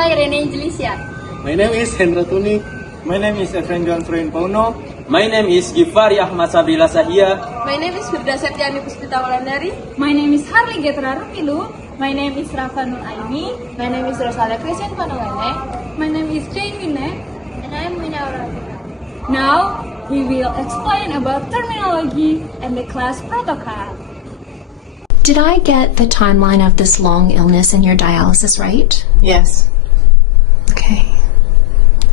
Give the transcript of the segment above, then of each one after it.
Diva, Irene, Angelysha. My name is Hendra Tunny. My name is Evrend Paunno. My name is Ghifari Ahmad shabri Lasahi. My name is Firda, Septiani, Puspita, Wulandari. My name is Harly, Getra, Rupilu. My name is Rafa Nuraini. My name is Rosalya, Christin, Fanulene. My name is Cein Winne. And I am Wina, Aurora. Now, we will explain about terminology and the class protocol. Did I get the timeline of this long illness and your dialysis right? Yes. Okay.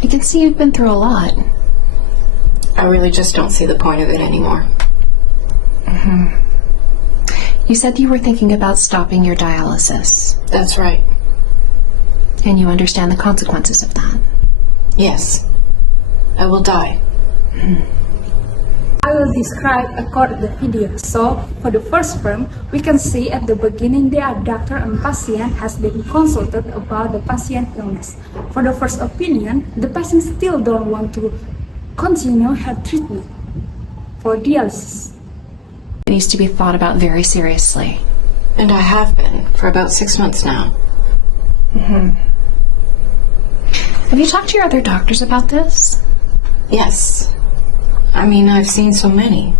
I can see you've been through a lot. I really just don't see the point of it anymore. You said you were thinking about stopping your dialysis, That's right. and you understand the consequences of that. Yes. I will die. I will describe according to the video. So, for the first frame, we can see at the beginning the doctor and patient has been consulted about the patient illness. For the first opinion, the patient still don't want to continue her treatment for dialysis. It needs to be thought about very seriously. And I have been for about 6 months now. Have you talked to your other doctors about this? Yes. I mean, I've seen so many.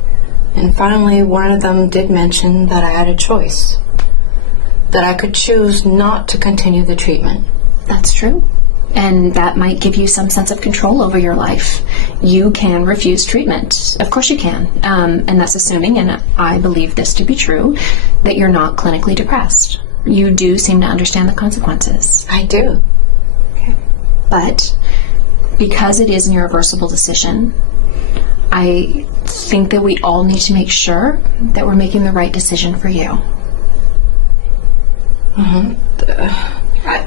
And finally, one of them did mention that I had a choice. That I could choose not to continue the treatment. That's true. And that might give you some sense of control over your life. You can refuse treatment. Of course you can. And that's assuming, and I believe this to be true, that you're not clinically depressed. You do seem to understand the consequences. I do. But because it is an irreversible decision, I think that we all need to make sure that we're making the right decision for you.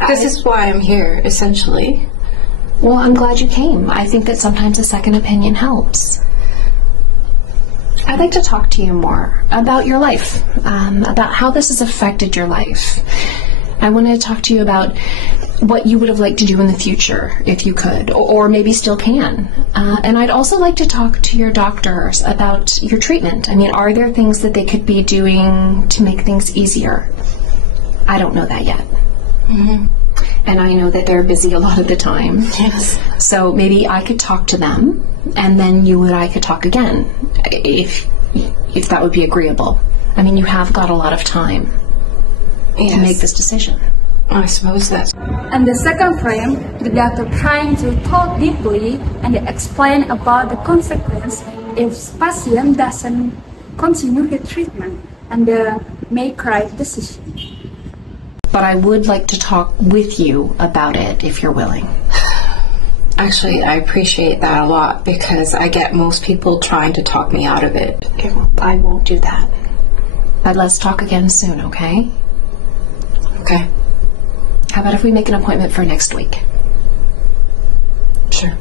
This is why I'm here, essentially. Well, I'm glad you came. I think that sometimes a second opinion helps. I'd like to talk to you more about your life, about how this has affected your life. I want to talk to you about what you would have liked to do in the future, if you could, or maybe still can. And I'd also like to talk to your doctors about your treatment. I mean, are there things that they could be doing to make things easier? I don't know that yet. And I know that they're busy a lot of the time. Yes. So maybe I could talk to them, and then you and I could talk again, if that would be agreeable. I mean, you have got a lot of time to make this decision. I suppose that's... And the second frame, the doctor trying to talk deeply and explain about the consequence if patient doesn't continue the treatment and make right decision. But I would like to talk with you about it if you're willing. Actually, I appreciate that a lot because I get most people trying to talk me out of it. Okay, well, I won't do that. But let's talk again soon, okay? Okay. How about if we make an appointment for next week? Sure.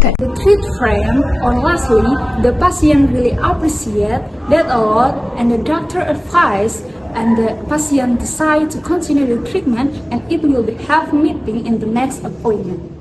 Good. The third frame, or lastly, the patient really appreciate that a lot and the doctor advice and the patient decide to continue the treatment and it will be have meeting in the next appointment.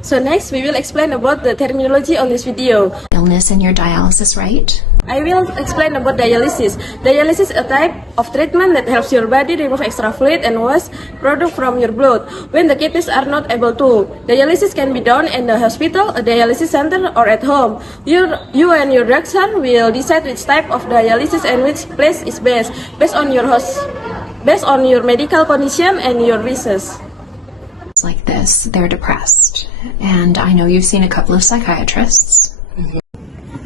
So next, we will explain about the terminology on this video. Illness and your dialysis, right? I will explain about dialysis. Dialysis is a type of treatment that helps your body remove extra fluid and waste product from your blood when the kidneys are not able to. Dialysis can be done in the hospital, a dialysis center, or at home. You and your doctor will decide which type of dialysis and which place is best, based on your medical condition and your wishes. Like this, they're depressed. And I know you've seen a couple of psychiatrists.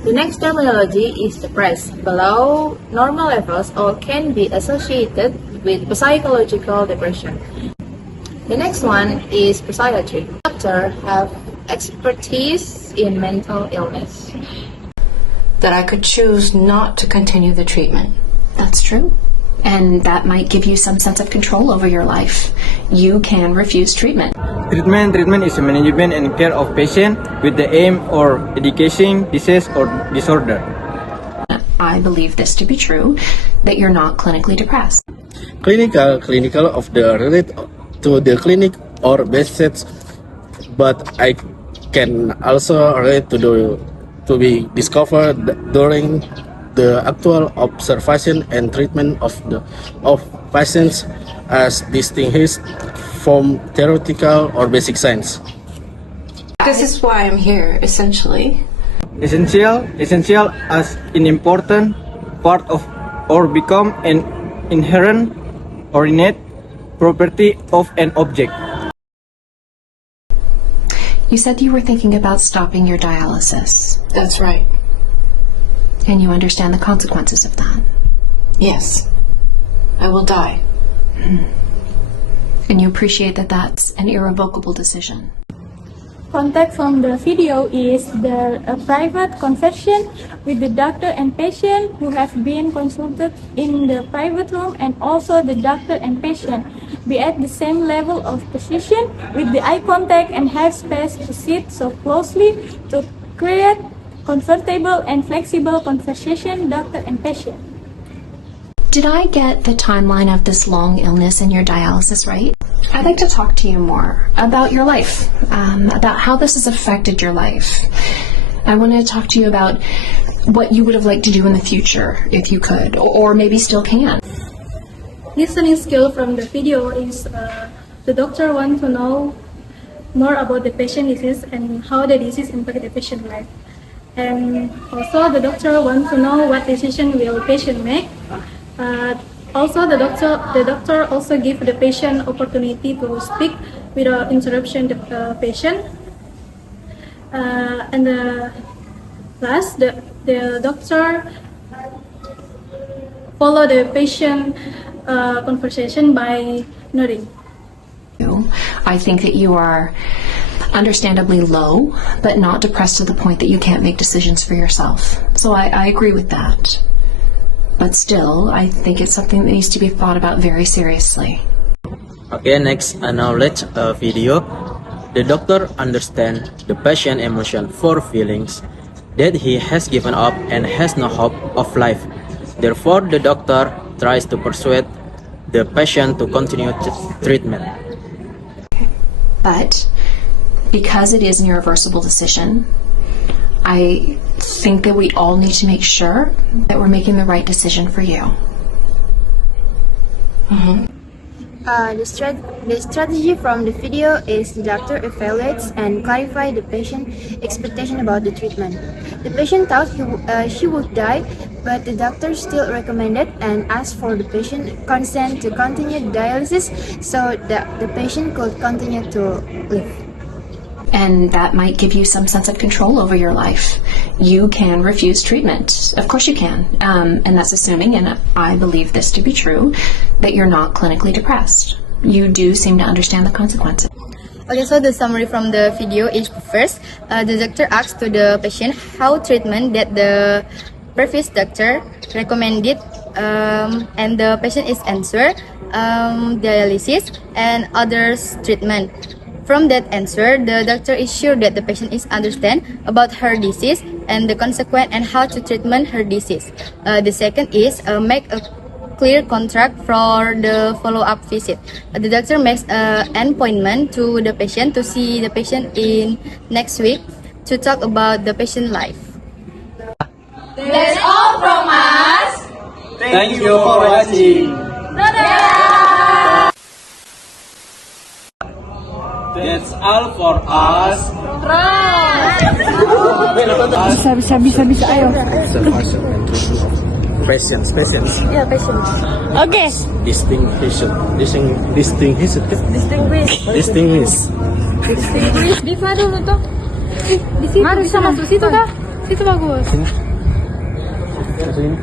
The next terminology is depressed, below normal levels or can be associated with psychological depression. The next one is psychiatry. Doctors have expertise in mental illness. That I could choose not to continue the treatment. That's true. And that might give you some sense of control over your life. You can refuse treatment. Treatment is a management and care of patient with the aim or education, disease or disorder. I believe this to be true, that you're not clinically depressed. Clinical of the relate to the clinic or basis, but I can also relate to be discovered during the actual observation and treatment of patients as distinguished from theoretical or basic science. This is why I'm here, essentially. Essential as an important part of or become an inherent or innate property of an object. You said you were thinking about stopping your dialysis, That's right. and you understand the consequences of that. Yes. I will die. And you appreciate that that's an irrevocable decision. Context from the video is a private conversation with the doctor and patient who have been consulted in the private room, and also the doctor and patient be at the same level of position with the eye contact and have space to sit so closely to create comfortable and flexible conversation doctor and patient. Did I get the timeline of this long illness and your dialysis right? I'd like to talk to you more about your life, about how this has affected your life. I want to talk to you about what you would have liked to do in the future, if you could, or maybe still can. Listening skill from the video is the doctor want to know more about the patient disease and how the disease impact the patient life. And also the doctor want to know what decision will patient make. Also, the doctor also give the patient opportunity to speak without interruption the patient. And last, the doctor follow the patient conversation by nodding. I think that you are understandably low, but not depressed to the point that you can't make decisions for yourself. So I agree with that. But still, I think it's something that needs to be thought about very seriously. Okay, next, now let's video. The doctor understands the patient emotion for feelings that he has given up and has no hope of life. Therefore, the doctor tries to persuade the patient to continue treatment. But because it is an irreversible decision, I think that we all need to make sure that we're making the right decision for you. The strategy from the video is the doctor evaluates and clarifies the patient expectation about the treatment. The patient thought she would die, but the doctor still recommended and asked for the patient consent to continue dialysis so that the patient could continue to live. And that might give you some sense of control over your life. You can refuse treatment. Of course you can. And that's assuming, and I believe this to be true, that you're not clinically depressed. You do seem to understand the consequences. Okay, so the summary from the video is first, the doctor asked to the patient how treatment that the previous doctor recommended, and the patient is answer dialysis and others treatment. From that answer, the doctor is sure that the patient is understand about her disease and the consequence and how to treatment her disease. The second is make a clear contract for the follow-up visit. The doctor makes an appointment to the patient to see the patient in next week to talk about the patient life. That's all from us. Thank you for watching. That's all for us. Bisa ayo. Patience. Ya, patient. Okay. Distinguished. Diva dulu tuh. Di situ bisa masuk situ kah? Situ bagus. Sini.